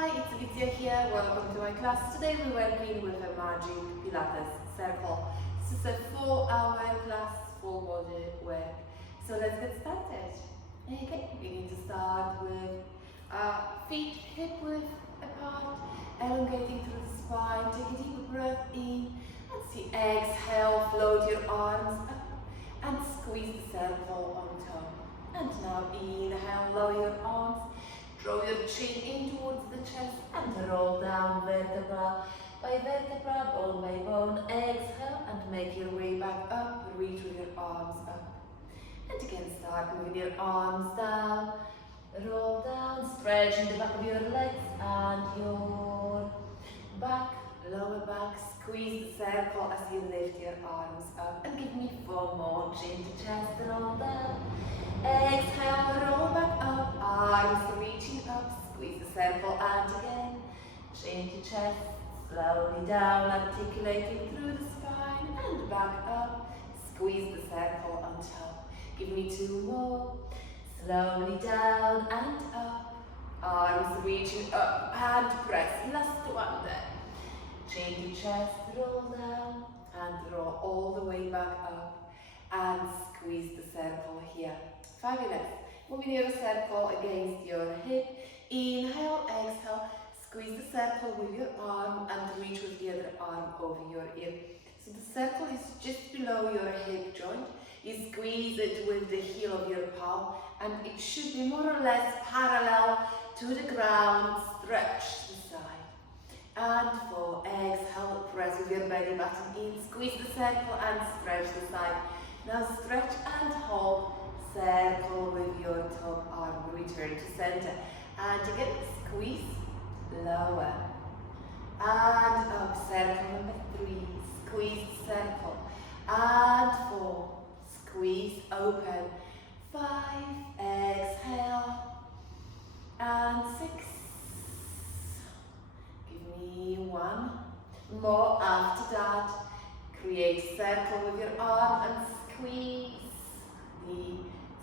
Hi, it's Alicia here. Welcome to my class. Today we're working with a magic Pilates circle. This is a 4-hour class, full body work. So let's get started. Okay, we need to start with feet hip width apart, elongating through the spine. Take a deep breath in and see. Exhale, float your arms up and squeeze the circle on top. And now inhale, lower your arms. Draw your chin in towards the chest and roll down vertebra by vertebra, bone by bone. Exhale and make your way back up. Reach with your arms up. And again, start moving your arms down. Roll down, stretch in the back of your legs and your back, lower back. Squeeze the circle as you lift your arms up. And give me 4 more. Chin to chest, roll down. Exhale, roll back up, arms reaching up, squeeze the circle and again, chin to chest, slowly down, articulating through the spine and back up, squeeze the circle on top. Give me 2 more, slowly down and up, arms reaching up and press, last one there. Chin to chest, roll down and roll all the way back up and squeeze the circle here. Fabulous. Moving your circle against your hip. Inhale, exhale. Squeeze the circle with your arm and reach with the other arm over your ear. So the circle is just below your hip joint. You squeeze it with the heel of your palm and it should be more or less parallel to the ground. Stretch the side. And 4, exhale, press with your belly button in. Squeeze the circle and stretch the side. Now stretch and hold. Circle with your top arm, return to center. And again, squeeze, lower. And up, circle number 3, squeeze, circle. And 4, squeeze, open. 5, exhale. And 6. Give me 1 more after that. Create circle with your arm and squeeze the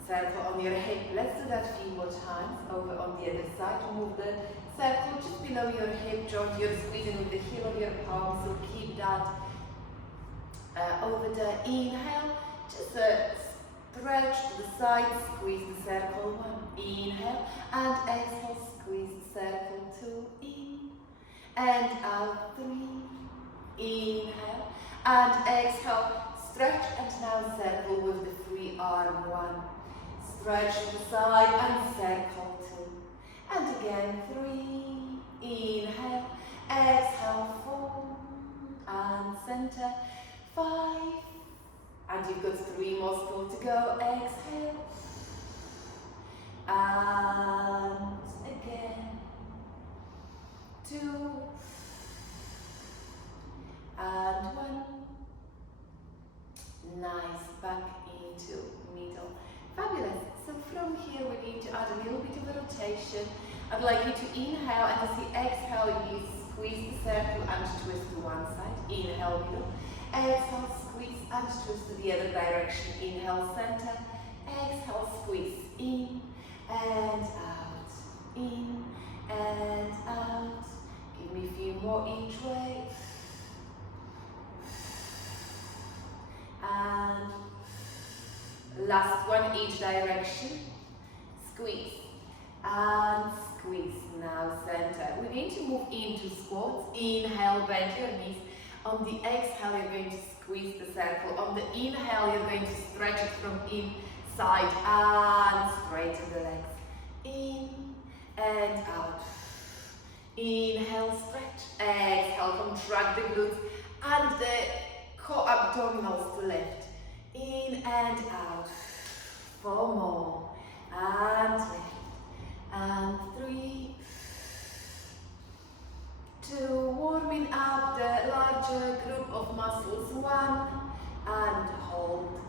circle on your hip. Let's do that a few more times. Over on the other side. Move the circle just below your hip joint. You're squeezing with the heel of your palm, so keep that over there. Inhale, just stretch to the side, squeeze the circle. 1, inhale, and exhale, squeeze the circle. 2, in, and out. 3, inhale, and exhale. Stretch and now circle with the free arm. 1. Stretch to the side and circle. 2. And again 3. Inhale. Exhale. 4. And center. 5. And you've got 3 more still to go. Exhale. And again. 2. And 1. Nice, back into middle. Fabulous. So from here we're going to add a little bit of a rotation. I'd like you to inhale and as you exhale you squeeze the circle and twist to one side. Inhale middle. Exhale, squeeze and twist to the other direction. Inhale center. Exhale, squeeze in and out. In and out. Give me a few more each way. And last one each direction. Squeeze and squeeze. Now center. We're going to move into squats. Inhale, bend your knees. On the exhale you're going to squeeze the circle. On the inhale you're going to stretch it from inside and straighten the legs. In and out. Inhale, stretch. Exhale, contract the glutes and the core abdominals to lift. In and out. 4 more. And lift. And 3. 2. Warming up the larger group of muscles. 1. And hold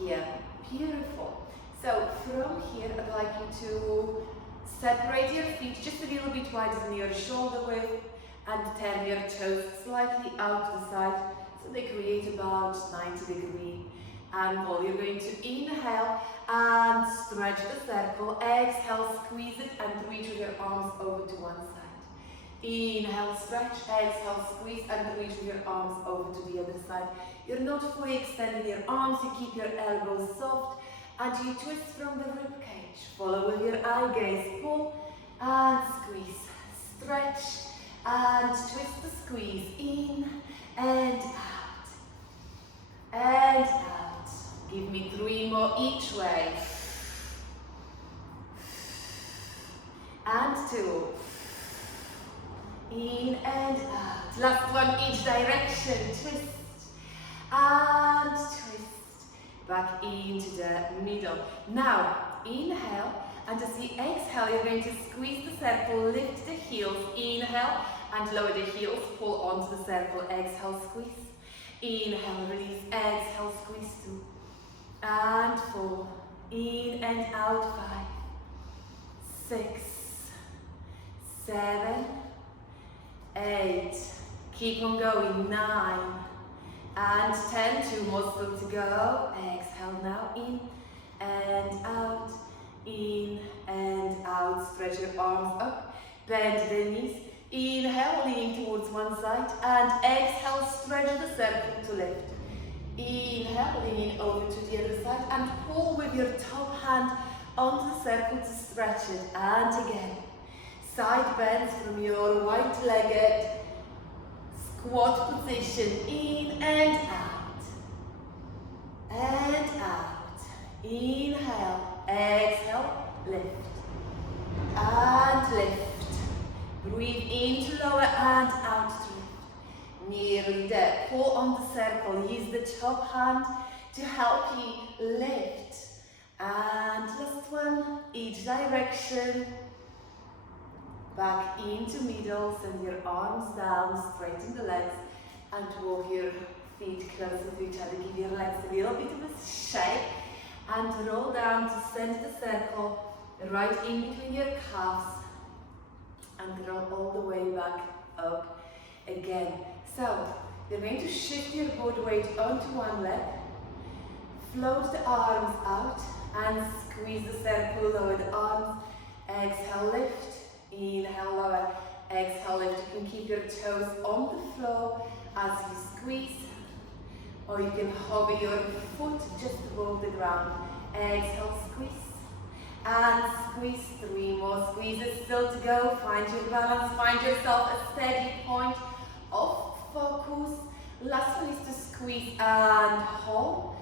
here. Beautiful. So from here I'd like you to separate your feet just a little bit wider than your shoulder width and turn your toes slightly out to the side. So they create about 90-degree angle. You're going to inhale and stretch the circle. Exhale, squeeze it and reach with your arms over to one side. Inhale, stretch, exhale, squeeze, and reach your arms over to the other side. You're not fully extending your arms, you keep your elbows soft, and you twist from the rib cage. Follow with your eye gaze, pull and squeeze, stretch and twist the squeeze, in and out, and out. Give me 3 more each way. And 2. In and out. Last one, each direction. Twist and twist. Back into the middle. Now, inhale, and as you exhale, you're going to squeeze the circle, lift the heels. Inhale, and lower the heels, pull onto the circle. Exhale, squeeze. Inhale, release. Exhale, squeeze 2. And 4. In and out, 5, 6, 7, 8, keep on going, 9 and 10, 2 more still to go. Exhale now, in and out, stretch your arms up, bend the knees, inhale, leaning towards one side, and exhale, stretch the circle to lift. Inhale, leaning over to the other side, and pull with your top hand onto the circle to stretch it, and again. Side bends from your wide-legged squat position, in and out, inhale, exhale, lift, and lift, breathe in to lower and out to lift, nearly there, pull on the circle, use the top hand to help you lift, and last one, each direction. Back into middle, send your arms down, straighten the legs, and walk your feet closer to each other. Give your legs a little bit of a shake, and roll down to center the circle, right in between your calves, and roll all the way back up again. So, you're going to shift your body weight onto one leg, float the arms out, and squeeze the circle, lower the arms, exhale, lift. Inhale, lower, exhale, lift. You can keep your toes on the floor as you squeeze, or you can hover your foot just above the ground. Exhale, squeeze, and squeeze. 3 more squeezes still to go. Find your balance, find yourself a steady point of focus. Last one is to squeeze and hold.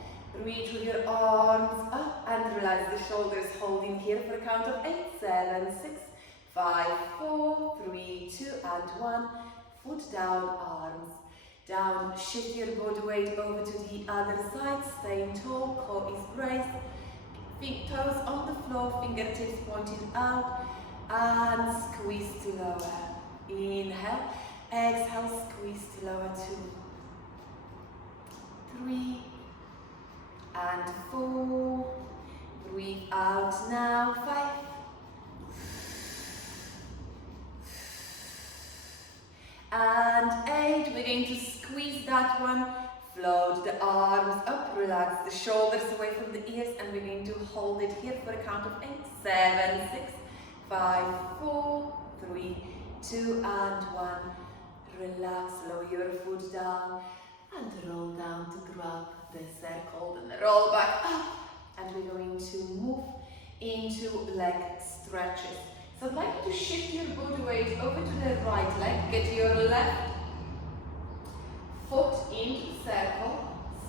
Reach with your arms up and relax the shoulders, holding here for a count of 8, 7, 6, 5, 4, 3, 2, and 1. Foot down, arms down. Shift your body weight over to the other side. Staying tall, core is braced. Feet, toes on the floor, fingertips pointing out. And squeeze to lower. Inhale, exhale, squeeze to lower. 2, 3, and 4. Breathe out now. 5. And 8, we're going to squeeze that one, float the arms up, relax the shoulders away from the ears, and we're going to hold it here for a count of 8, 7, 6, 5, 4, 3, 2, and 1. Relax, lower your foot down, and roll down to grab the circle, and roll back up, and we're going to move into leg stretches. So I'd like you to shift your body weight over to the right leg, get your left foot into the circle,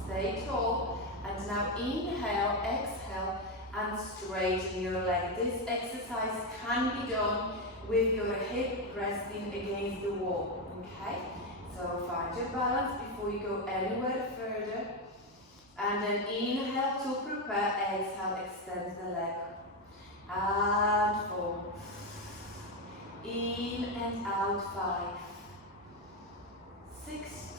stay tall, and now inhale, exhale, and straighten your leg. This exercise can be done with your hip resting against the wall, okay? So find your balance before you go anywhere further, and then inhale to prepare, exhale, extend the leg, and 4. In and out, 5, 6,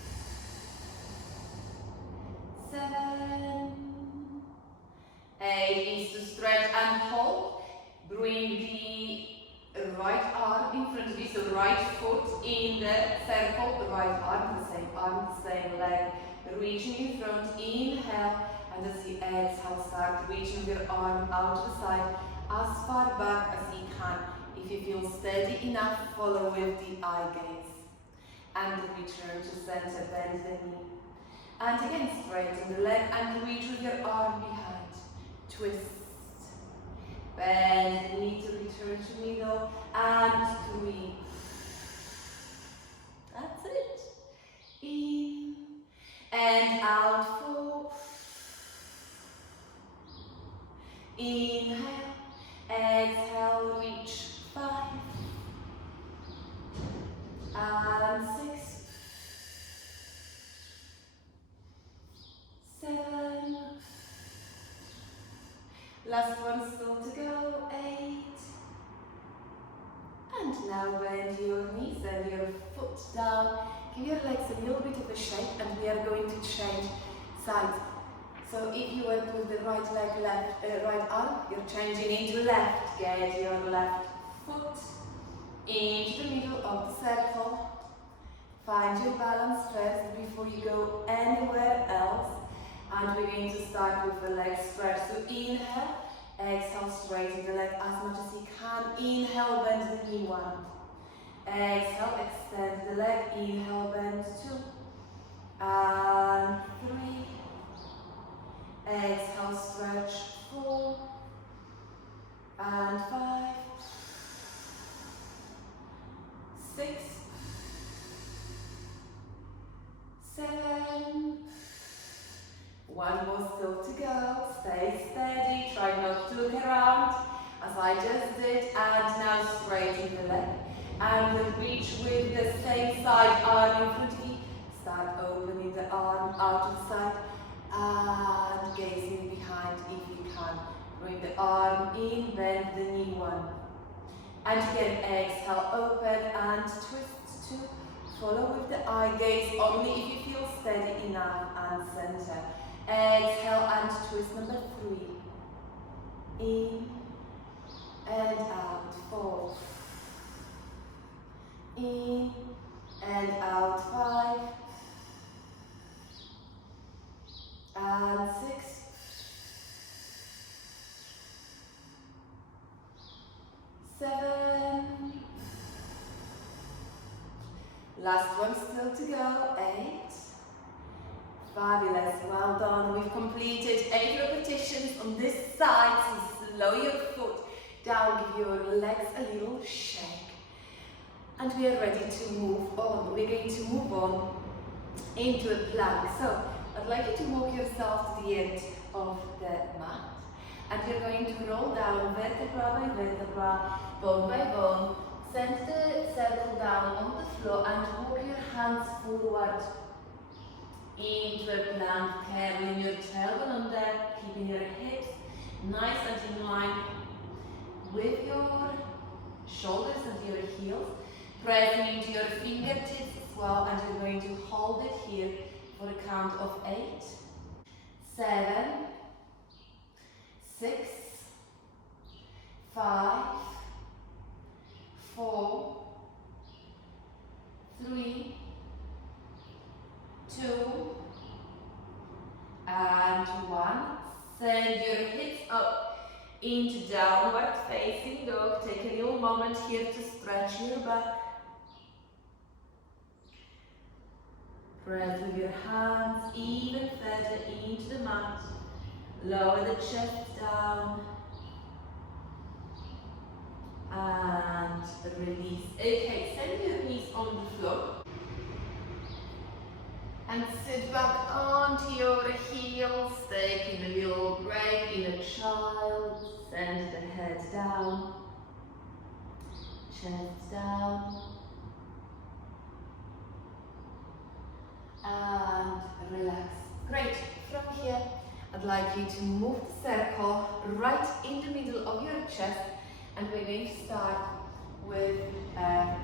7, 8 is to stretch and hold. Bring the right arm in front of you, so right foot in the circle, the right arm, the same leg, reaching in front, inhale, and as you exhale, start reaching your arm out to the side, as far back as you can. If you feel steady enough, follow with the eye gaze. And return to center, bend the knee. And again, straighten the leg and reach with your arm behind. Twist. Bend the knee to return to middle. And 3. That's it. In and out, 4. Inhale, exhale, reach 5. And 6. 7. Last one still to go. 8. And now bend your knees and your foot down. Give your legs a little bit of a shake, and we are going to change sides. So if you went with the right leg, right arm, you're changing into left. Get your left foot into the middle of the circle. Find your balance first before you go anywhere else. And we're going to start with the leg stretch. So inhale, exhale, straighten the leg as much as you can. Inhale, bend the knee 1. Exhale, extend the leg. Inhale, bend 2. And 3. Exhale, stretch 4. And 5. 6. 7. One more still to go. Stay steady. Try not to look around as I just did. And now straighten the leg. And then reach with the same side arm in front of you. Start opening the arm out of sight. And gazing behind if you can. Bring the arm in, bend the knee 1. And again, exhale, open and twist 2. Follow with the eye gaze only if you feel steady enough and center. Exhale and twist number 3. In and out, 4. In and out, 5. And 6. 7. Last one still to go. 8. Fabulous, well done. We've completed 8 repetitions on this side, so slow your foot down, give your legs a little shake. And we are ready to move on. We're going to move on into a plank. So I'd like you to walk yourself to the end of the mat. And you're going to roll down vertebra by vertebra, bone by bone. Send the circle down on the floor and walk your hands forward into a plank, curling your tailbone under, keeping your hips nice and in line with your shoulders and your heels. Pressing into your fingertips as well, and you're going to hold it here for a count of 8, 7, 6, 5, 4, 3, 2, and 1. Send your hips up into downward facing dog. Take a little moment here to stretch your back. Press with your hands even further into the mat. Lower the chest down. And release. Okay, send your knees on the floor. And sit back onto your heels, taking a little break in a child. Send the head down, chest down, and relax. Great. From here, I'd like you to move the circle right in the middle of your chest, and we're going to start with a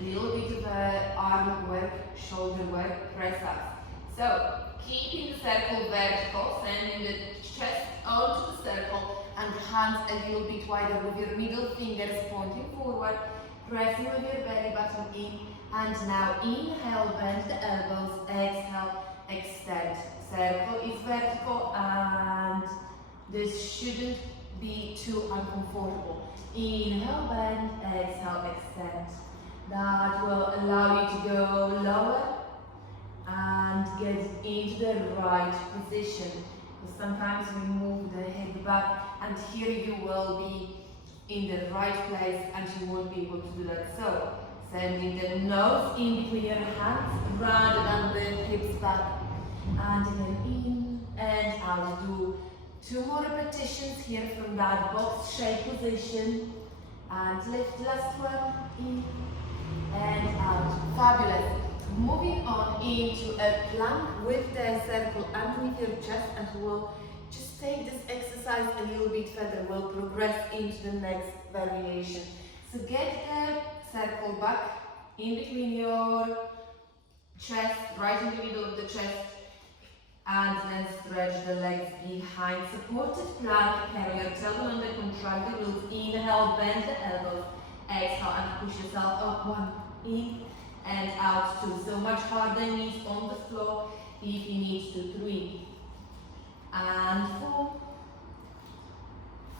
little bit of arm work, shoulder work, press ups. So keeping the circle vertical, sending the chest onto the circle and hands a little bit wider with your middle fingers pointing forward, pressing with your belly button in, and now inhale, bend the elbows, exhale, extend. Circle is vertical and this shouldn't be too uncomfortable. Inhale, bend, exhale, extend. That will allow you to go lower and get into the right position. Sometimes we move the head back, and here you will be in the right place and you won't be able to do that. So, sending the nose in between your hands rather than the hips back. And then in and out. Do 2 more repetitions here from that box shape position. And lift, last one, in and out. Fabulous. Moving on into a plank with the circle underneath your chest, and we'll just take this exercise a little bit further. We'll progress into the next variation. So get the circle back in between your chest, right in the middle of the chest, and then stretch the legs behind. Supported plank, carry your tailbone under, contract the glutes. Inhale, bend the elbows. Exhale and push yourself up. 1, in and out. 2. So much harder, knees on the floor if you need to. 3 and 4,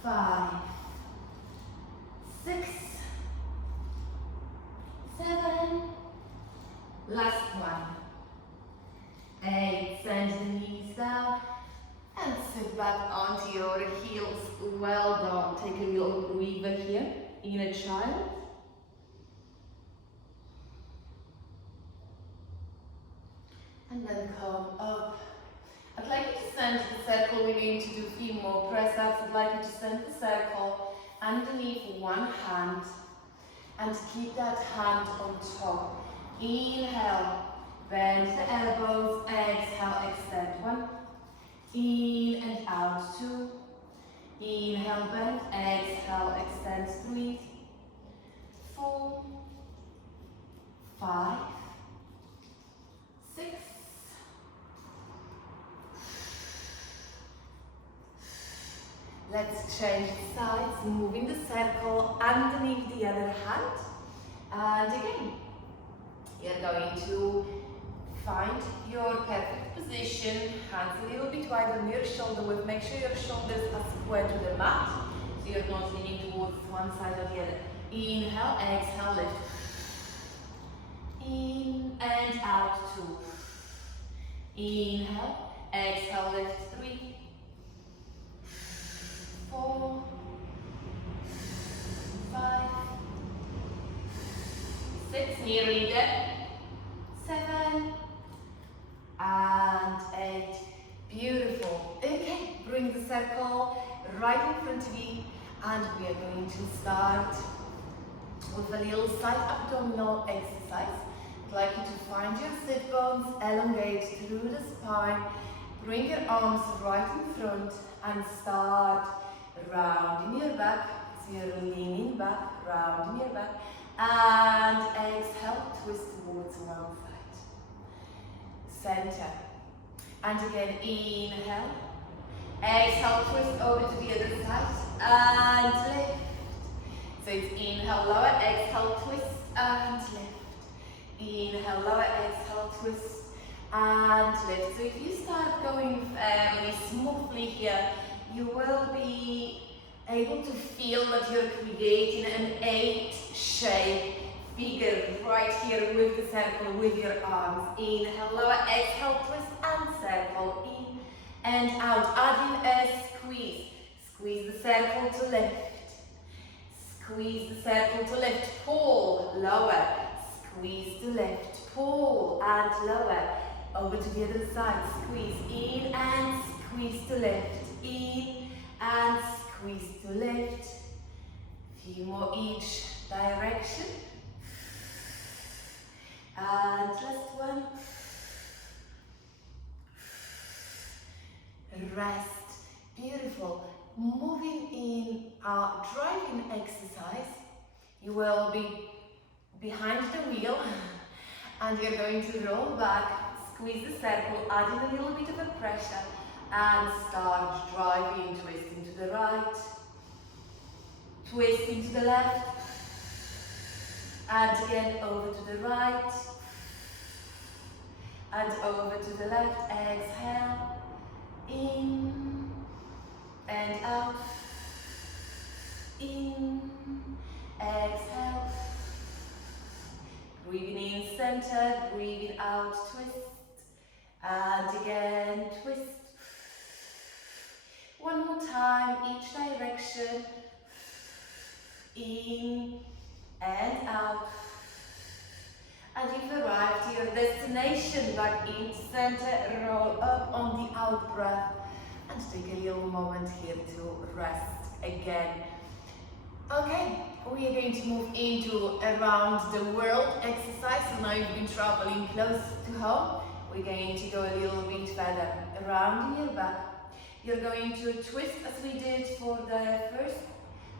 5, 6, 7, last one, 8. Send the knees down and sit back onto your heels. Well done. Take a little breather here, inner child. And then come up. I'd like you to send the circle. We're going to do a few more press-ups. I'd like you to send the circle underneath one hand and keep that hand on top. Inhale, bend the elbows. Exhale, extend. 1. In and out. 2. Inhale, bend. Exhale, extend. 3, 4, 5, 6. Let's change sides, moving the circle underneath the other hand. And again, you're going to find your perfect position. Hands a little bit wide on your shoulder width. Make sure your shoulders are square to the mat, so you're not leaning towards one side or the other. Inhale, exhale, lift. In and out. 2. Inhale, exhale, lift. 3, 4, 5, 6, nearly there. 7 and 8. Beautiful. Okay, bring the circle right in front of you, and we are going to start with a little side abdominal exercise. I'd like you to find your sit bones, elongate through the spine, bring your arms right in front and start rounding your back. So you're leaning back, rounding your back, and exhale, twist towards one side. Center. And again, inhale. Exhale, twist over to the other side, and lift. So it's inhale, lower, exhale, twist, and lift. Inhale, lower, exhale, twist, and lift. So if you start going fairly smoothly here, you will be able to feel that you're creating an 8-shape figure right here with the circle with your arms. Inhale, lower, exhale, twist, and circle. In and out. Adding a squeeze. Squeeze the circle to lift. Squeeze the circle to lift. Pull, lower. Squeeze to lift. Pull and lower. Over to the other side. Squeeze in and squeeze to lift. In and squeeze to lift. Few more each direction. And last one. Rest. Beautiful. Moving in our driving exercise, you will be behind the wheel and you're going to roll back, squeeze the circle, adding a little bit of a pressure, and start driving, twisting to the right, twisting to the left, and again over to the right, and over to the left. Exhale, in and out, in, exhale, breathing in center, breathing out, twist, and again, twist. One more time, each direction, in and out. And you've arrived to your destination, back into center, roll up on the out breath, and take a little moment here to rest again. Okay, we are going to move into around the world exercise. So now you've been traveling close to home. We're going to go a little bit further around your back. You're going to twist as we did for the first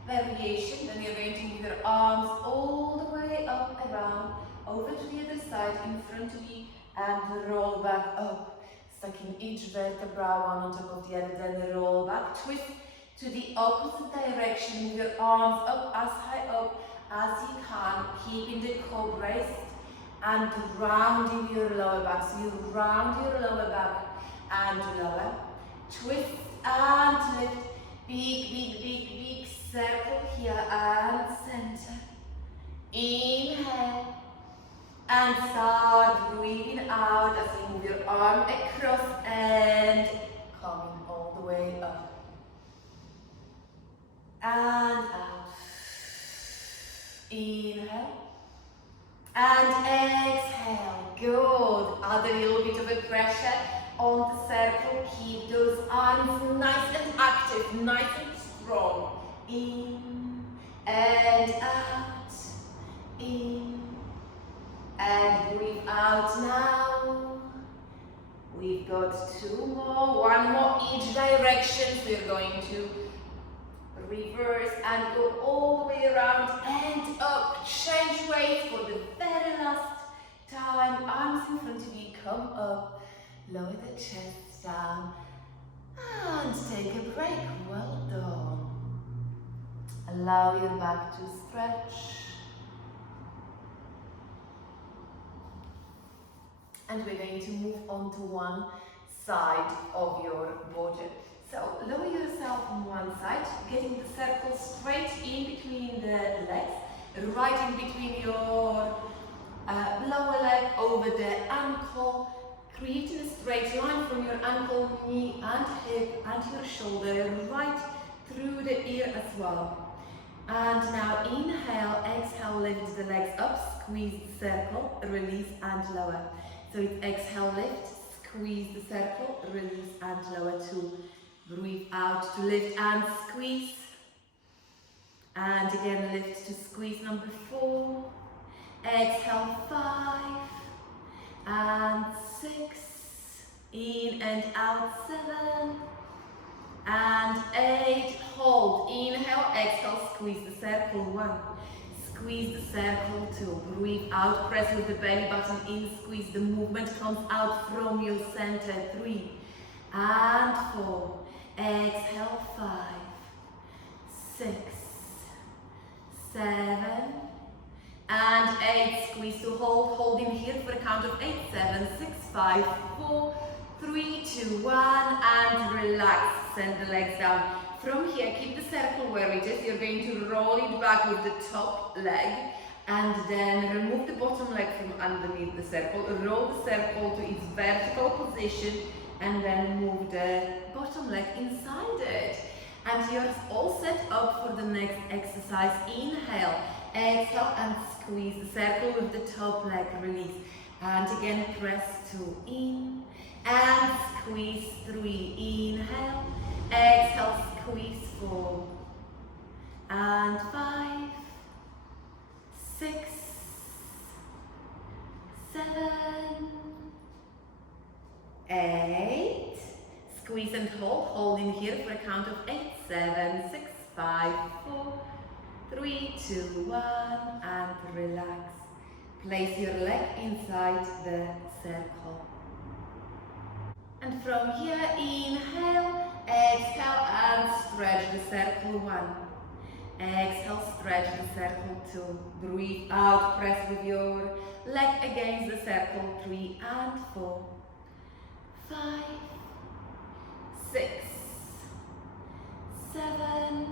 variation. Then you're going to move your arms all the way up, around, over to the other side, in front of you, and roll back up. Stacking each vertebra one on top of the other, then roll back. Twist to the opposite direction. Move your arms up as high up as you can, keeping the core braced and rounding your lower back. So you round your lower back and lower. Twist and lift. Big, big, big, big circle here and center. Inhale. And start breathing out as you move your arm across and coming all the way up. And out. Inhale. And exhale. Good. Add a little bit of a pressure on the circle. Keep those arms nice and active, nice and strong. In and out. In. And breathe out now. We've got two more, one more each direction. So you're going to reverse and go all the way around and up. Change weight for the very last time. Arms in front of you, come up. Lower the chest down. And take a break. Well done. Allow your back to stretch. And we're going to move on to one side of your body. So lower yourself on one side, getting the circle straight in between the legs, right in between your lower leg over the ankle, creating a straight line from your ankle, knee and hip and your shoulder, right through the ear as well. And now inhale, exhale, lift the legs up, squeeze the circle, release and lower. So it's exhale, lift, squeeze the circle, release and lower. Two. Breathe out to lift and squeeze. And again, lift to squeeze. Number 4. Exhale, 5 and 6. In and out, 7 and 8. Hold. Inhale, exhale, squeeze the circle. 1. Squeeze the circle, 2. Breathe out, press with the belly button in, squeeze. The movement comes out from your center. 3 and 4. Exhale, 5, 6, 7 and 8. Squeeze to hold, holding here for a count of 8, 7, 6, 5, 4, 3, 2, 1 and relax. Send the legs down. From here, keep the circle where it is. You're going to roll it back with the top leg and then remove the bottom leg from underneath the circle. Roll the circle to its vertical position and then move the bottom leg inside it. And you're all set up for the next exercise. Inhale, exhale and squeeze the circle with the top leg, release. And again, press 2, in and squeeze 3, inhale, exhale, squeeze 4 and 5, 6, 7, 8. Squeeze and hold, holding here for a count of 8, 7, 6, 5, 4, 3, 2, 1 and relax. Place your leg inside the circle. And from here, inhale, exhale and stretch the circle. 1. Exhale, stretch the circle. 2. Breathe out, press with your leg against the circle. 3 and 4, 5, 6, 7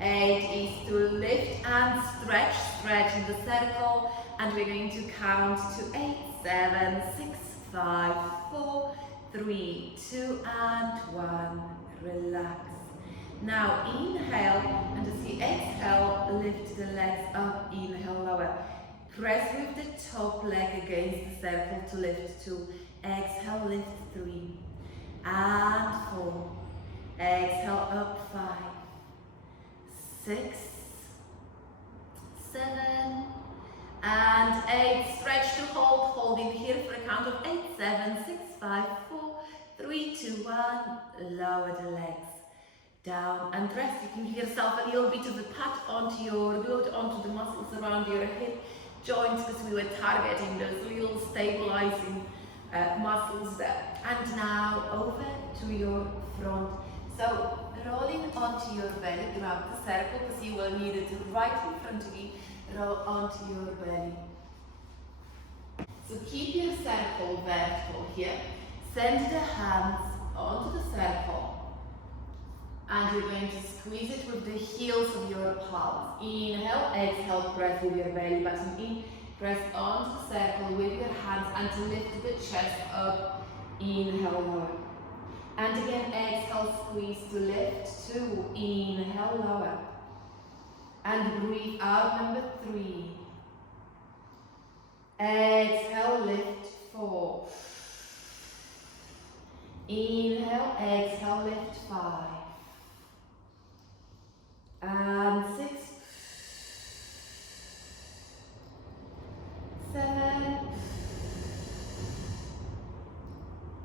8 is to lift and stretch, stretch in the circle, and we're going to count to 8, 7, 6, 5, 4, 3, 2, and 1. Relax. Now inhale, and as you exhale, lift the legs up, inhale, lower. Press with the top leg against the circle to lift 2. Exhale, lift 3. And 4. Exhale, up 5. 6, 7, and 8. Stretch to hold, holding here for a count of 8, 7, 6, 5, 4, 3, 2, 1. Lower the legs down and rest. You can give yourself a little bit of a pat onto your glute, onto the muscles around your hip joints, because we were targeting those little stabilizing muscles there. And now over to your front. So rolling onto your belly, grab the circle because you will need it right in front of you. Roll onto your belly. So keep your circle vertical here. Send the hands onto the circle. And you're going to squeeze it with the heels of your palms. Inhale, exhale, press with your belly button in. Press onto the circle with your hands and to lift the chest up. Inhale, lower. And again, exhale, squeeze to lift. 2. Inhale, lower. And breathe out, number 3. Exhale, lift. 4. Inhale, exhale, lift. 5. And 6, 7,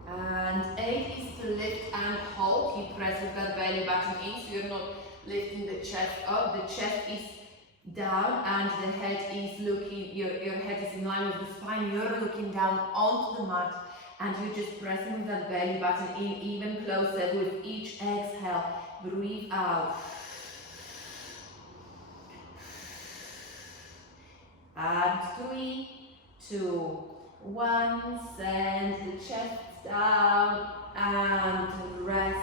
and 8 is to lift and hold. You press with that belly button in, so you're not lifting the chest up. The chest is down and the head is looking, your head is in line with the spine. You're looking down onto the mat and you're just pressing with that belly button in even closer with each exhale. Breathe out. And 3, 2, 1, send the chest down and rest.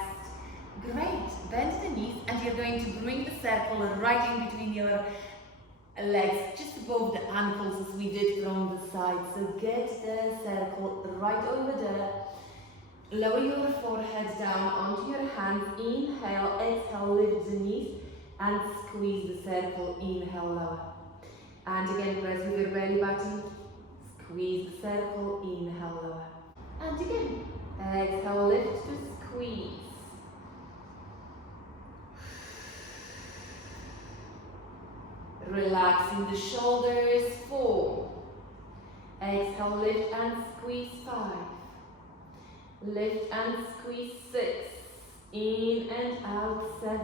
Great, bend the knees and you're going to bring the circle right in between your legs, just above the ankles as we did from the side. So get the circle right over there. Lower your forehead down onto your hands. Inhale, exhale, lift the knees and squeeze the circle. Inhale, lower. And again, press with your belly button. Squeeze the circle. Inhale, lower. And again, exhale, lift to squeeze. Relaxing the shoulders. 4. Exhale, lift and squeeze. 5. Lift and squeeze. 6. In and out. 7.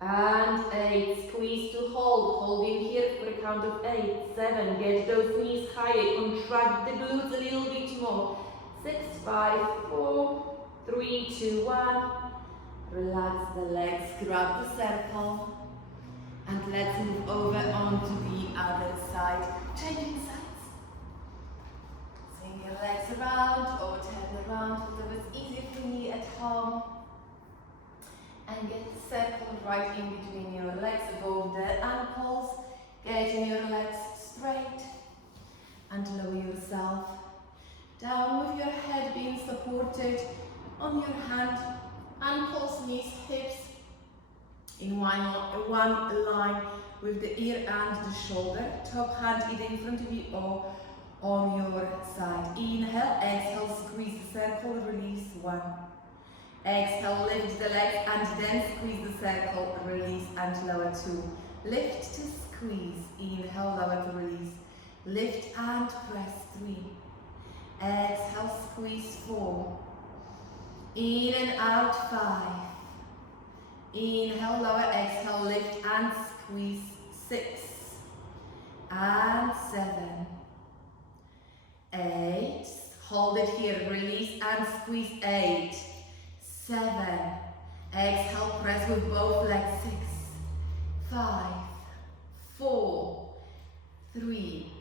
And 8. Squeeze to hold. Holding here for a count of 8. 7. Get those knees higher. Contract the glutes a little bit more. 6, 5, 4, 3, 2, 1. Relax the legs. Grab the circle. And let's move over onto the other side. Changing sides. Swing your legs around or turn around, whatever's easier for you at home. And get the circle right in between your legs, above the ankles. Getting your legs straight. And lower yourself down with your head being supported on your hand. Ankles, knees, hips. In one line with the ear and the shoulder. Top hand either in front of you or on your side. Inhale, exhale, squeeze the circle, release. 1. Exhale, lift the legs and then squeeze the circle, release and lower. 2. Lift to squeeze. Inhale, lower to release. Lift and press. 3. Exhale, squeeze. 4. In and out. 5. Inhale, lower, exhale, lift and squeeze. 6 and 7, 8, hold it here, release and squeeze. 8, 7, exhale, press with both legs. 6, 5, 4, 3,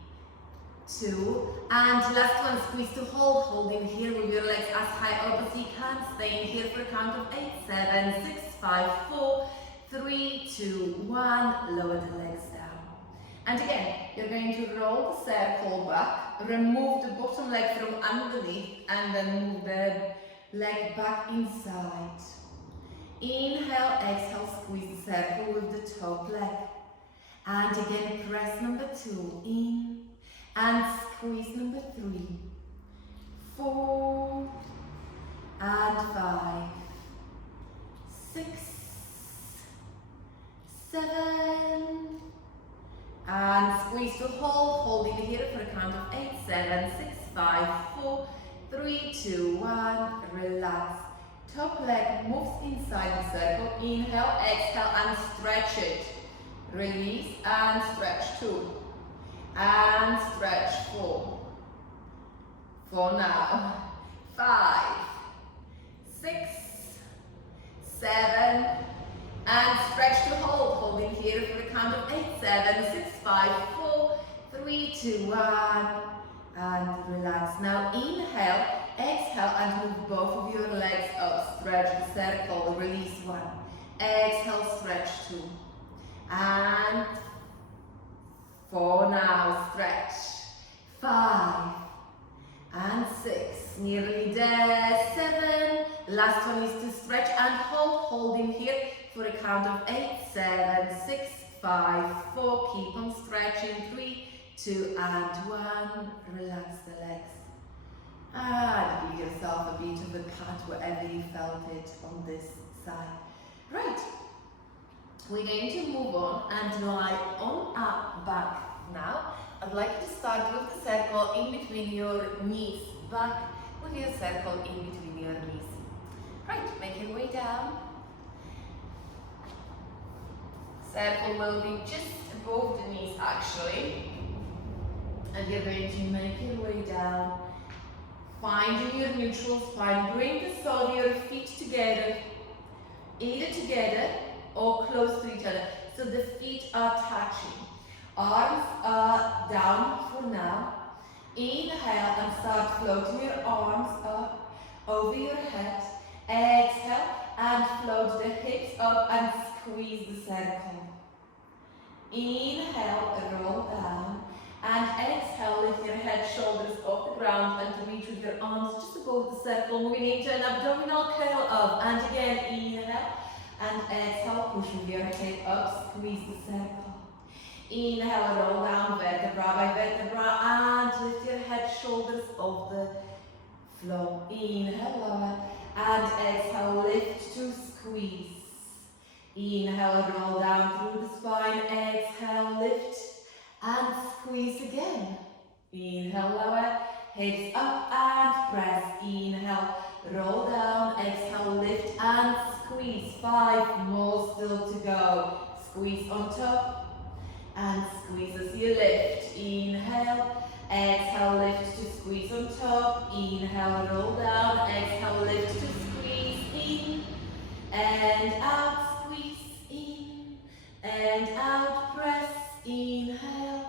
2, and last one, squeeze to hold, holding here with your legs as high up as you can, staying here for a count of 8, 7, 6, 5, 4, 3, 2, 1, lower the legs down. And again, you're going to roll the circle back, remove the bottom leg from underneath, and then move the leg back inside. Inhale, exhale, squeeze the circle with the top leg. And again, press number 2 in, and squeeze number 3, 4, and 5, 6, 7, and squeeze to hold, holding here for a count of 8, 7, 6, 5, 4, 3, 2, 1, relax. Top leg moves inside the circle. Inhale, exhale, and stretch it. Release and stretch 2. And stretch 4. For now. 5, 6, 7, and stretch to hold. Holding here for a count of 8, 7, 6, 5, 4, 3, 2, 1. And relax. Now inhale, exhale, and move both of your legs up. Stretch the circle, release 1. Exhale, stretch 2. And 4 now, stretch. 5 and 6, nearly there. 7, last one is to stretch and hold, holding here for a count of 8, 7, 6, 5, 4, keep on stretching. 3, 2, and 1, relax the legs. And give yourself a bit of a cut wherever you felt it on this side. Right, we're going to move on and lie on our back now. I'd like you to start with the circle in between your knees, back with your circle in between your knees. Right, make your way down. Circle will be just above the knees actually. And you're going to make your way down, finding your neutral spine. Bring the sole of your feet together, either together or close to each other, so the feet are touching. Arms are down for now. Inhale and start floating your arms up over your head. Exhale and float the hips up and squeeze the circle. Inhale, roll down. And exhale, lift your head, shoulders off the ground and reach with your arms just above the circle, moving into an abdominal curl up. And again, inhale and exhale, push with your head up, squeeze the circle. Inhale, roll down vertebra by vertebra and lift your head, shoulders off the floor. Inhale, lower, and exhale, lift to squeeze. Inhale, roll down through the spine, exhale, lift. And squeeze again. Inhale, lower, hips up and press. Inhale, roll down, exhale, lift and squeeze. 5 more still to go. Squeeze on top and squeeze as you lift. Inhale, exhale, lift to squeeze on top. Inhale, roll down, exhale, lift to squeeze in and out, squeeze in and out, press. Inhale,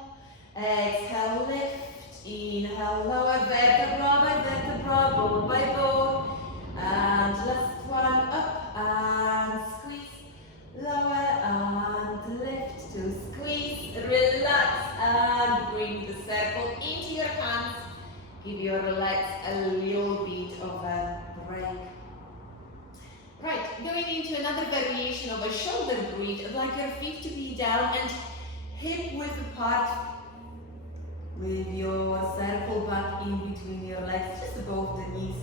exhale, lift, inhale, lower, vertebra by vertebra, bone by bone, and last one, up, and squeeze, lower, and lift to squeeze, relax, and bring the circle into your hands, give your legs a little bit of a break. Right, going into another variation of a shoulder bridge. I'd like your feet to be down and hip width apart with your circle back in between your legs, just above the knees,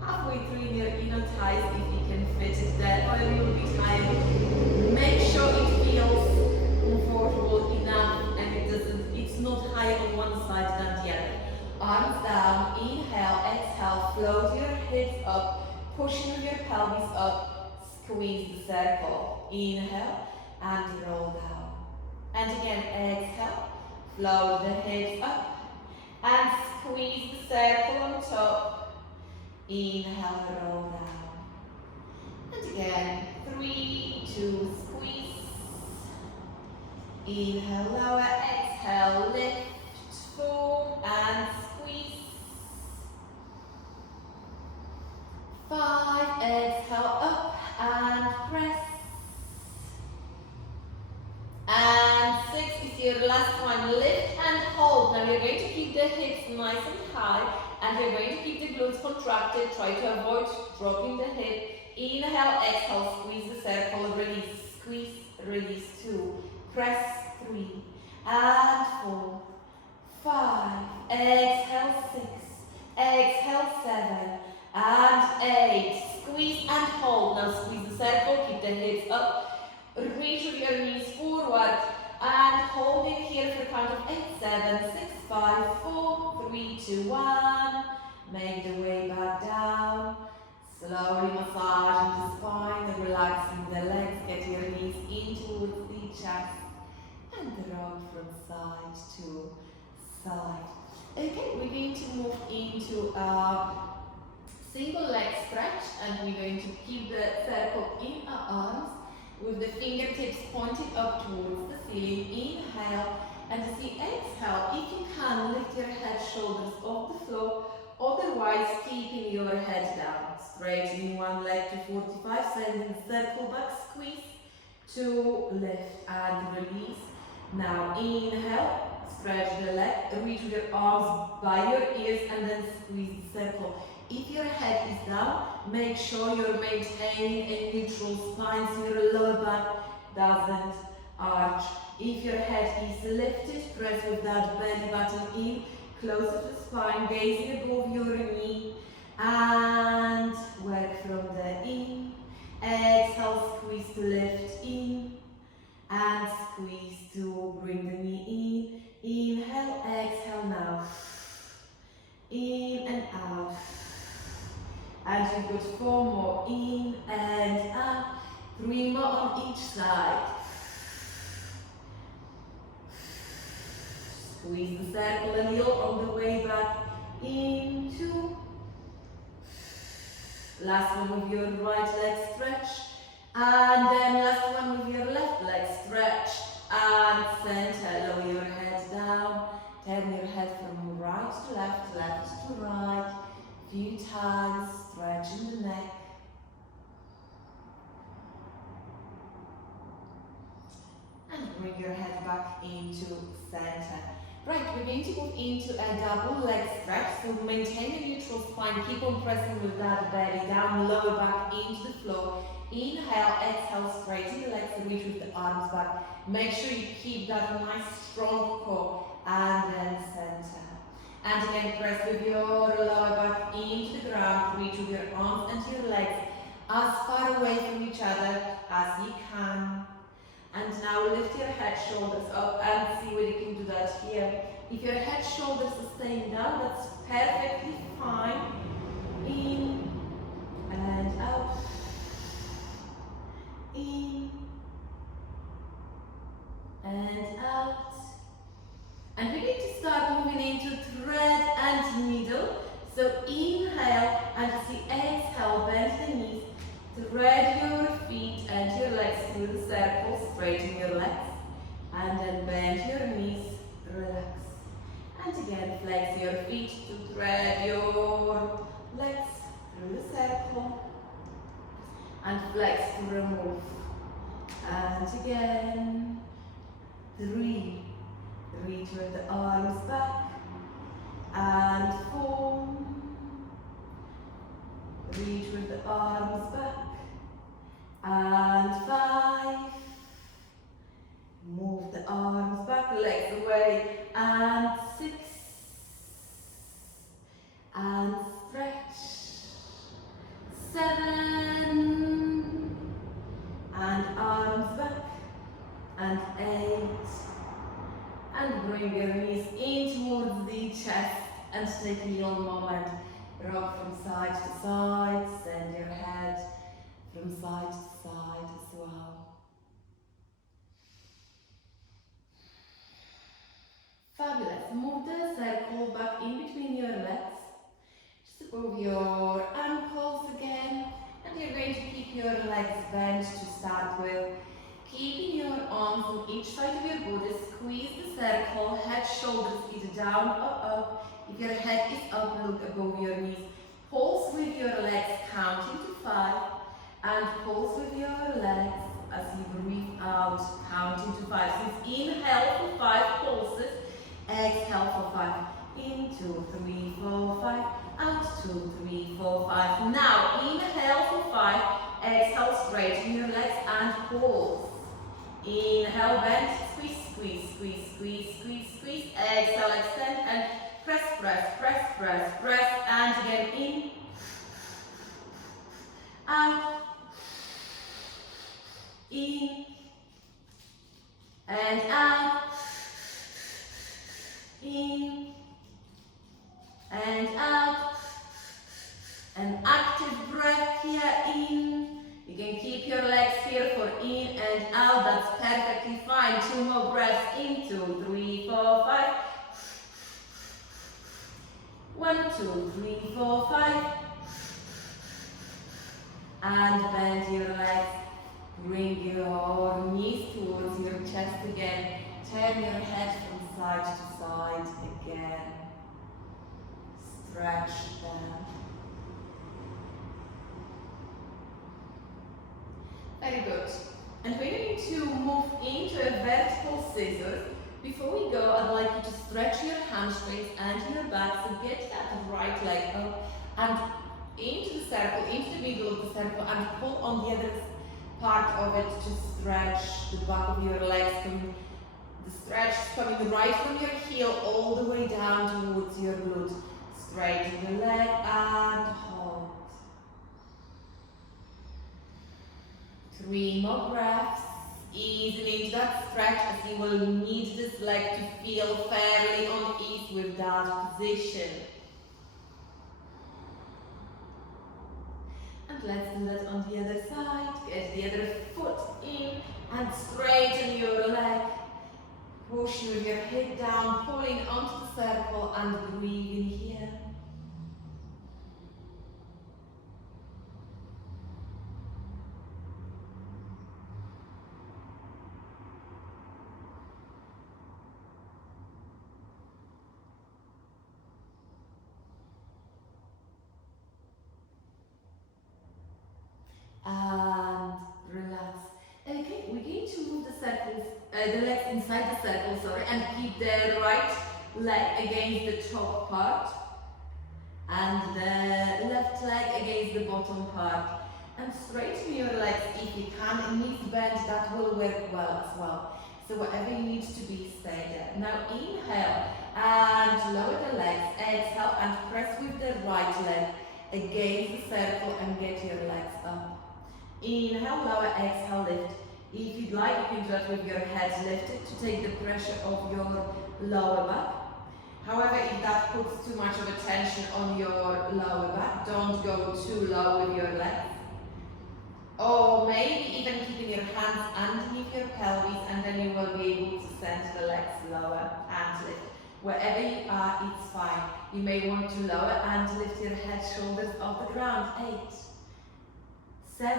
halfway through your inner thighs if you can fit it there, or a little bit higher. Make sure it feels comfortable enough and it's not higher on one side than the other. Arms down, inhale, exhale, float your hips up, pushing your pelvis up, squeeze the circle. Inhale and roll down. And again, exhale, float the hips up and squeeze the circle on top. Inhale, roll down. And again, 3, 2, squeeze. Inhale, lower, exhale, lift, 4, and squeeze. 5, exhale, up and press. time, lift and hold. Now you're going to keep the hips nice and high, and you're going to keep the glutes contracted. Try to avoid dropping the hip. Inhale, exhale, squeeze the circle, release, squeeze, release, 2, press, 3, and 4, 5, exhale, 6, exhale, 7, and 8, squeeze and hold. Now squeeze the circle, keep the hips up, reach with your knees forward, and hold it here for a count of 8, 7, 6, 5, 4, 3, 2, 1, make the way back down. Slowly massaging the spine and relaxing the legs. Get your knees in towards the chest and rock from side to side. Okay, we're going to move into a single leg stretch, and we're going to keep the circle in our arms with the fingertips pointed up towards the ceiling. Inhale, and as you exhale, if you can, lift your head, shoulders off the floor. Otherwise, keeping your head down. Straightening one leg to 45, sending circle back, squeeze, 2, lift and release. Now inhale, stretch the leg, reach with your arms by your ears and then squeeze the circle. If your head is down, make sure you're maintaining a neutral spine so your lower back doesn't arch. If your head is lifted, press with that belly button in, closer to the spine, gazing above your knee, and work from the in. Exhale, squeeze to lift in, and squeeze to bring the knee in. Inhale, exhale now. In and out. And you've got 4 more, in and out. 3 more on each side. Squeeze the circle a little on the way back into. Last one with your right leg stretch. And then last one with your left leg stretch. And center, lower your head down. Turn your head from right to left, left to right. Few times, stretching the neck. And bring your head back into center. Right, we're going to move into a double leg stretch. So maintain a neutral spine, keep on pressing with that belly down, lower back into the floor. Inhale, exhale, straighten the legs and reach with the arms back. Make sure you keep that nice strong core and then center. And again, press with your lower back into the ground, reach with your arms and your legs as far away from each other as you can. And now lift your head, shoulders up and see whether you can do that here. If your head, shoulders are staying down, that's perfectly fine. In and out. In and out. And we're going to start moving into thread and needle. So inhale, and as you exhale, bend the knees. Thread your feet and your legs through the circle, straighten your legs, and then bend your knees, relax. And again, flex your feet to thread your legs through the circle, and flex to remove. And again, 3, reach with the arms back, and 4, reach with the arms back, and 5, move the arms back, legs away, and 6, and stretch, 7, and arms back, and 8, and bring your knees in towards the chest, and take a little moment. Rock from side to side, send your head from side to side as well. Fabulous. Move the circle back in between your legs. Just move your ankles again. And you're going to keep your legs bent to start with. Keeping your arms on each side of your body. Squeeze the circle, head, shoulders either down or up. If your head is up, look above your knees. Pulse with your legs, counting to 5. And pulse with your legs as you breathe out, counting to 5. So inhale for 5 pulses, exhale for 5. In 2, 3, 4, 5. Out 2, 3, 4, 5. Now inhale for 5. Exhale, straighten your legs and pulse. Inhale, bend, squeeze, squeeze, squeeze, squeeze, squeeze, squeeze. Exhale, extend and press, press, press, press, press. And again, in, out, in, and out, in, and out. An active breath here, in. You can keep your legs here for in and out, that's perfectly fine. 2 more breaths, in, 2, 3, 4, 5. 1, 2, 3, 4, 5. And bend your legs. Bring your knees towards your chest again. Turn your head from side to side again. Stretch them. Very good. And we're going to move into a vertical scissors. Before we go, I'd like you to stretch your hamstrings and your back, so get that right leg up and into the circle, into the middle of the circle, and pull on the other part of it to stretch the back of your legs. The stretch coming right from your heel all the way down towards your glute. Straighten the leg and hold. 3 more breaths. Easily into that stretch, as you will need this leg to feel fairly on ease with that position. And let's do that on the other side. Get the other foot in and straighten your leg. Push with your hip down, pulling onto the circle and breathe in here. And relax. Okay, we're going to move the circles, the legs inside the circle, sorry, and keep the right leg against the top part and the left leg against the bottom part. And straighten your legs if you can. Knees bend, that will work well as well. So whatever you need to be, stay there. Now inhale and lower the legs. Exhale and press with the right leg against the circle and get your legs up. Inhale, lower, exhale, lift. If you'd like, you can do it with your head lifted to take the pressure off your lower back. However, if that puts too much of a tension on your lower back, don't go too low with your legs. Or maybe even keeping your hands underneath your pelvis, and then you will be able to send the legs lower and lift. Wherever you are, it's fine. You may want to lower and lift your head, shoulders off the ground. 8, 7,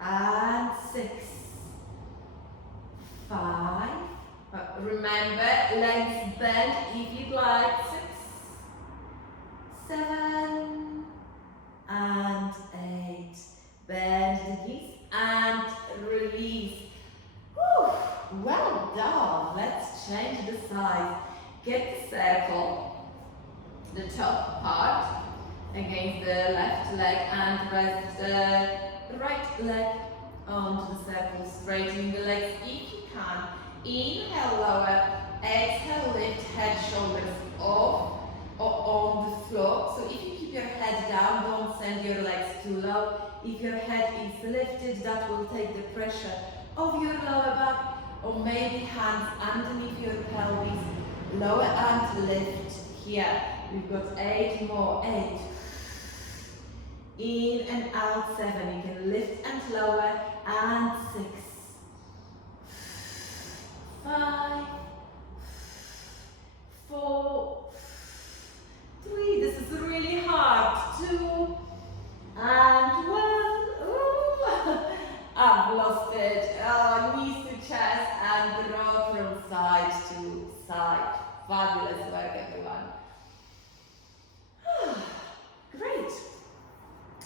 and 6, 5. Remember, legs bend if you'd like. 6, 7, and 8. Bend the knees and release. Whew, well done. Let's change the side. Get the circle, the top part against the left leg, and rest the right leg onto the circle, straightening the legs if you can. Inhale, lower, exhale, lift, head, shoulders off or on the floor. So if you keep your head down, don't send your legs too low. If your head is lifted, that will take the pressure off your lower back, or maybe hands underneath your pelvis. Lower and lift here. We've got 8 more. 8. In and out. 7. You can lift and lower. And 6. 5. 4. 3. This is really hard. 2. And 1. Ooh. I've lost it. Oh, knees to chest and rock from side to side. Fabulous work, everyone. Great.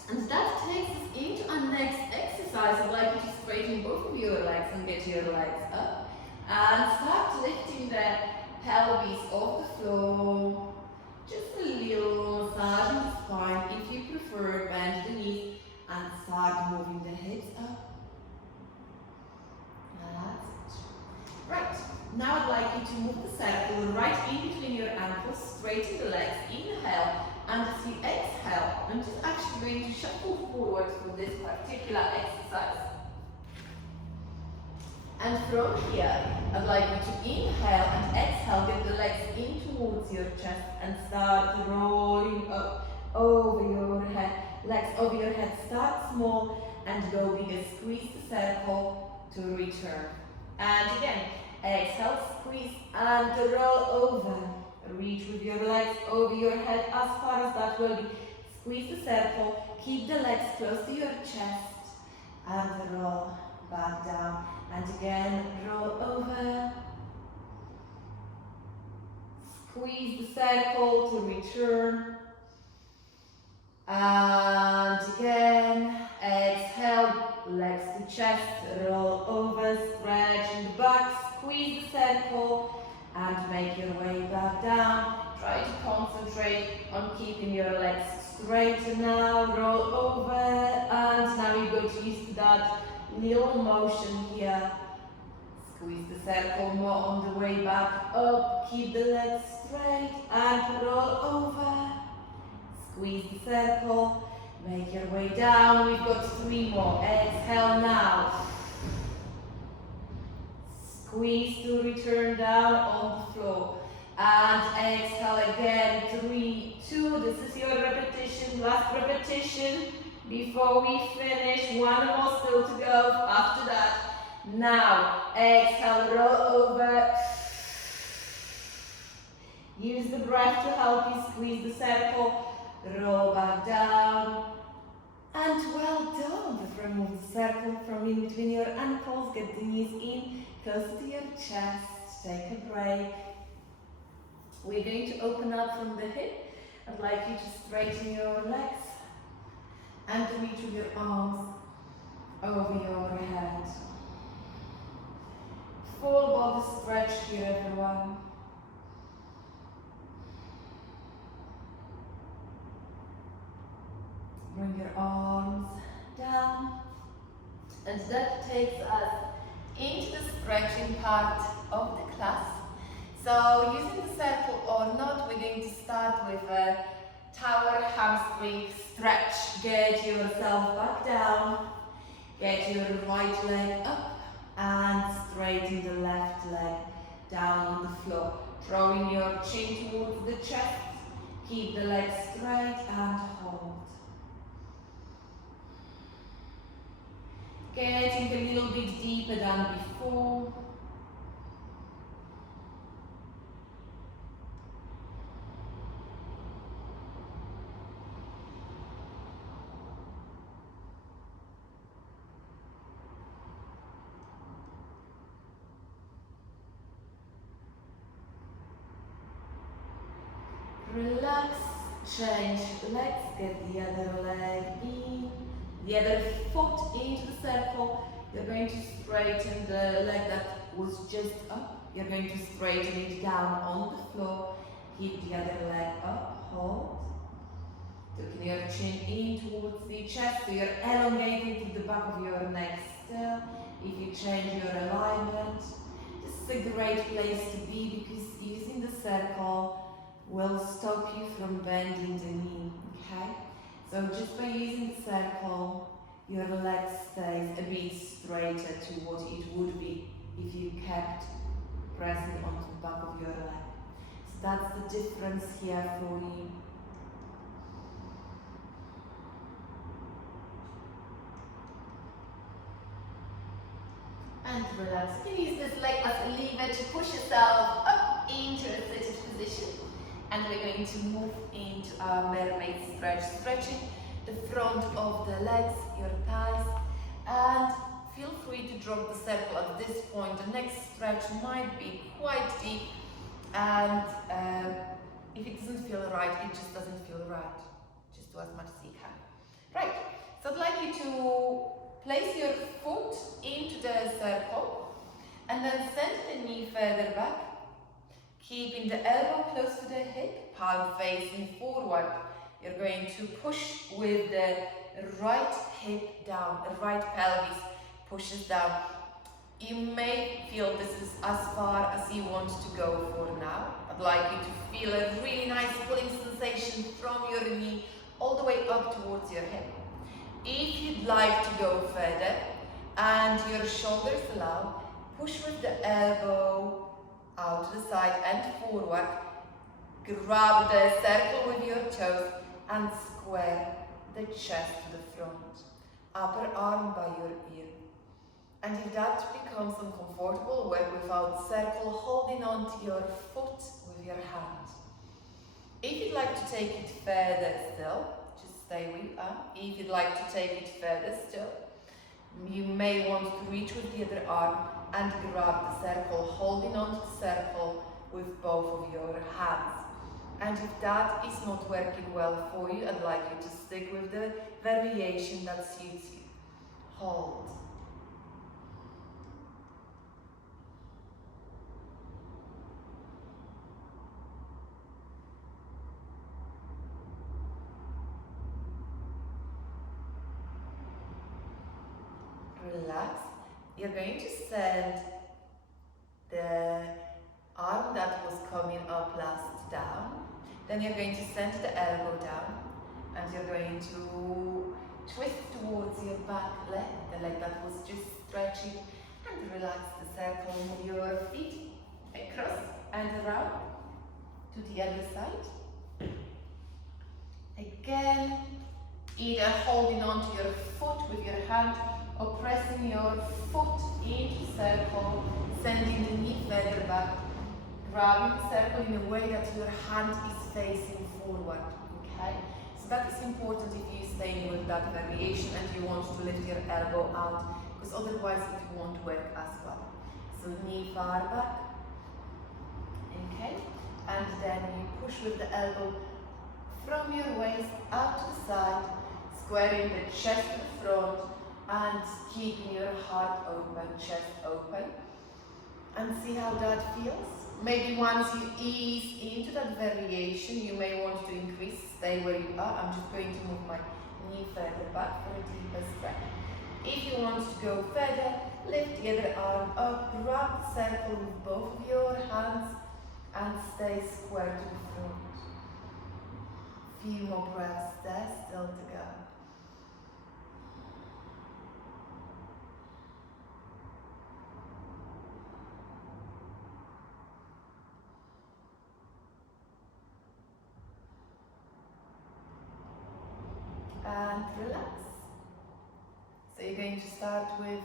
And that takes us into our next exercise. I'd like you to straighten straighten both of your legs and get your legs up. And start lifting the pelvis off the floor. Just a little massage in the spine. If you prefer, bend the knees and start moving the hips up. That's it. Right. Now I'd like you to move the circle right in between your ankles, straighten the legs, inhale, and as you exhale, I'm just actually going to shuffle forward for this particular exercise. And from here, I'd like you to inhale and exhale, get the legs in towards your chest and start rolling up over your head. Legs over your head, start small and go bigger. Squeeze the circle to return. And again, exhale, squeeze and roll over. Reach with your legs over your head as far as that will be. Squeeze the circle, keep the legs close to your chest and roll back down. And again, roll over. Squeeze the circle to return. And again, exhale, legs to chest, roll over, stretch in the back, squeeze the circle, and make your way back down. Try to concentrate on keeping your legs straight now, roll over, and now you're going to use that little motion here. Squeeze the circle more on the way back up, keep the legs straight, and roll over. Squeeze the circle, make your way down. We've got 3 more. Exhale now. Squeeze to return down on the floor. And exhale again. 3, 2. This is your repetition. Last repetition before we finish. 1 more still to go after that. Now, exhale, roll over. Use the breath to help you squeeze the circle. Roll back down. And well done. Remove the circle from in between your ankles. Get the knees in, close to your chest. Take a break. We're going to open up from the hip. I'd like you to straighten your legs and reach with your arms over your head. Full body stretch here, everyone. Bring your arms down, and that takes us into the stretching part of the class. So using the circle or not, we're going to start with a tower hamstring stretch. Get yourself back down, get your right leg up, and straighten the left leg down on the floor. Drawing your chin towards the chest, keep the legs straight and hold. Getting a little bit deeper than before. Relax, change legs, get the other leg in. The other foot into the circle. You're going to straighten the leg that was just up. You're going to straighten it down on the floor. Keep the other leg up. Hold. Taking your chin in towards the chest. So you're elongating to the back of your neck still. If you change your alignment, this is a great place to be because using the circle will stop you from bending the knee. Okay? So just by using the circle, your leg stays a bit straighter to what it would be if you kept pressing onto the back of your leg. So that's the difference here for you. And relax. You can use this leg as a lever to push yourself up into a seated position. And we're going to move into our Mermaid Stretch, stretching the front of the legs, your thighs, and feel free to drop the circle at this point. The next stretch might be quite deep, and if it doesn't feel right, it just doesn't feel right. Just do as much as you can. Right, so I'd like you to Place your foot into the circle and then send the knee further back. Keeping the elbow close to the hip, palm facing forward. You're going to push with the right hip down, the right pelvis pushes down. You may feel this is as far as you want to go for now. I'd like you to feel a really nice pulling sensation from your knee all the way up towards your hip. If you'd like to go further and your shoulders allow, push with the elbow out to the side and forward. Grab the circle with your toes and square the chest to the front. Upper arm by your ear. And if that becomes uncomfortable, work without circle, holding on to your foot with your hand. If you'd like to take it further still, just stay where you are. If you'd like to take it further still, you may want to reach with the other arm and grab the circle, holding on to the circle with both of your hands. And if that is not working well for you, I'd like you to stick with the variation that suits you. Hold. Relax. You're going to send the arm that was coming up last down. Then you're going to send the elbow down and you're going to twist towards your back leg, the leg that was just stretching, and relax the circle with your feet across and around to the other side. Again, either holding on to your foot with your hand or pressing your foot into the circle, sending the knee further back, grabbing the circle in a way that your hand is facing forward, okay? So that is important if you're staying with that variation and you want to lift your elbow out, because otherwise it won't work as well. So knee far back, okay? And then you push with the elbow from your waist out to the side, squaring the chest to the front, and keeping your heart open, chest open, and see how that feels. Maybe once you ease into that variation, you may want to increase, stay where you are. I'm just going to move my knee further back for a deeper stretch. If you want to go further, lift the other arm up, grab the circle with both of your hands, and stay square to the front. Few more breaths there, still to go. And relax. So you're going to start with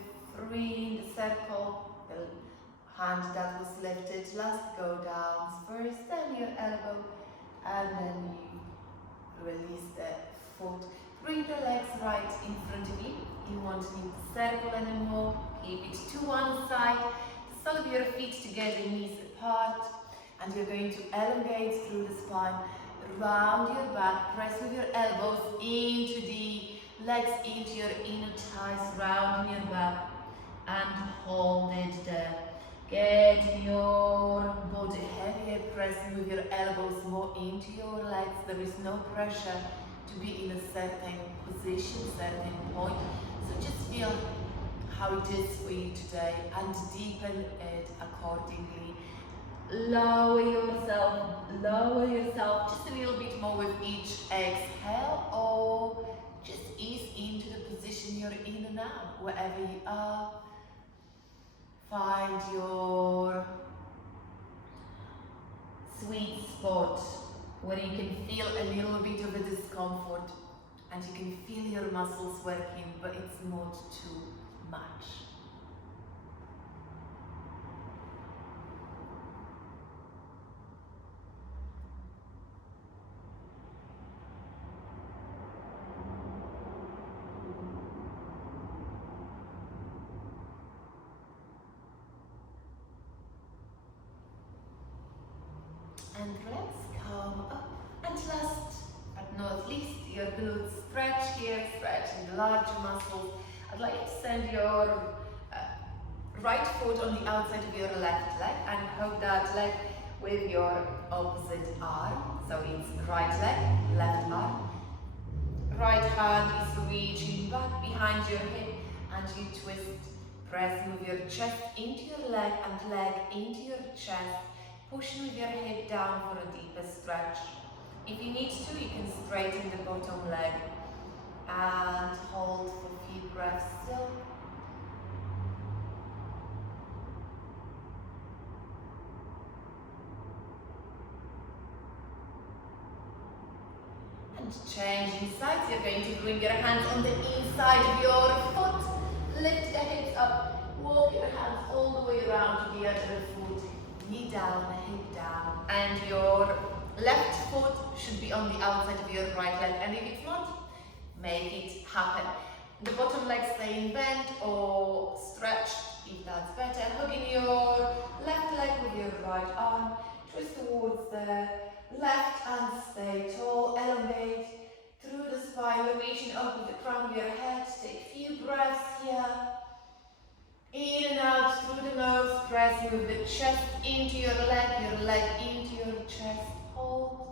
3 in the circle, the hand that was lifted last go down first, then your elbow, and then you release the foot. Bring the legs right in front of you. You won't need the circle anymore. Keep it to one side. The sole of your feet together, knees apart, and you're going to elongate through the spine. Round your back, press with your elbows into the legs, into your inner thighs, rounding your back, and hold it there. Get your body heavier, pressing with your elbows more into your legs. There is no pressure to be in a certain position, certain point. So just feel how it is for you today and deepen it accordingly. Lower yourself just a little bit more with each exhale, or just ease into the position you're in now, wherever you are. Find your sweet spot where you can feel a little bit of a discomfort and you can feel your muscles working, but it's not too much. And let's come up. And last but not least, your glutes stretch here, stretching the larger muscles I'd like you to send your right foot on the outside of your left leg and hug that leg with your opposite arm. So it's right leg, left arm. Right hand is reaching back behind your hip and you twist. Press with your chest into your leg and leg into your chest. Pushing with your hip down for a deeper stretch. If you need to, you can straighten the bottom leg and hold for a few breaths still. And changing sides, you're going to bring your hands on the inside of your foot. Lift the hips up, walk your hands all the way around to the other foot. Knee down, hip down. And your left foot should be on the outside of your right leg. And if it's not, make it happen. The bottom leg staying bent or stretched, if that's better. Hugging your left leg with your right arm. Twist towards the left and stay tall. Elevate through the spine, reaching up with the crown of your head. Take a few breaths here. In and out through the nose. Press with the chest into your leg into your chest. Hold.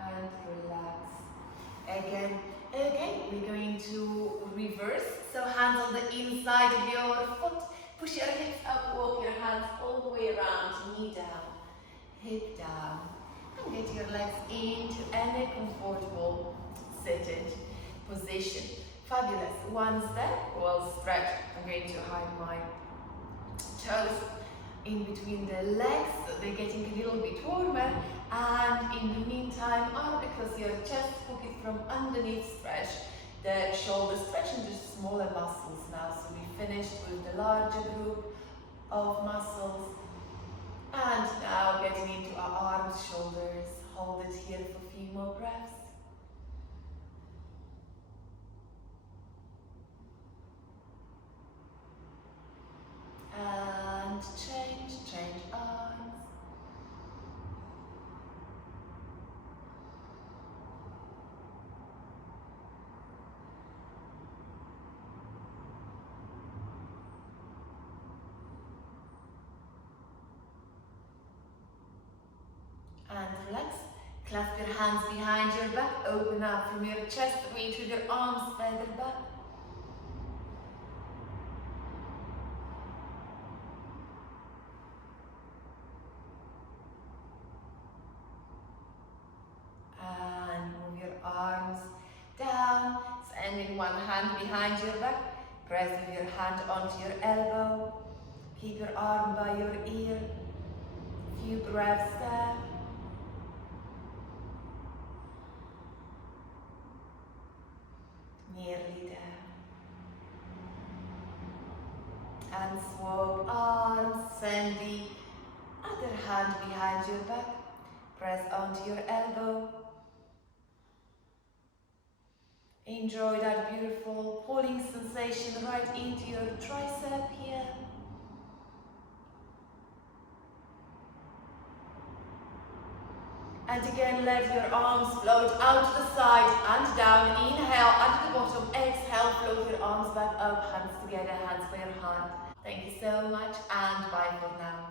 And relax. Again, we're going to reverse. So hands on the inside of your foot. Push your hips up, walk your hands all the way around. Knee down, hip down. And get your legs into any comfortable seated position. Fabulous. One step, well stretch. I'm going to hide my toes in between the legs so they're getting a little bit warmer. And in the meantime, arm across your chest, hook it from underneath, stretch the shoulder, stretching just smaller muscles now. So we finished with the larger group of muscles. And now getting into our arms, shoulders. Hold it here for a few more breaths. And change arms. And relax. Clasp your hands behind your back. Open up from your chest. Reach with your arms further back. And move your arms down. Sending one hand behind your back. Press with your hand onto your elbow. Keep your arm by your ear. Few breaths there. Nearly there. And swap arms. Send the other hand behind your back. Press onto your elbow. Enjoy that beautiful pulling sensation right into your tricep here. And again, let your arms float out to the side and down. Inhale at the bottom. Exhale, float your arms back up. Hands together, hands by your heart. Thank you so much and bye for now.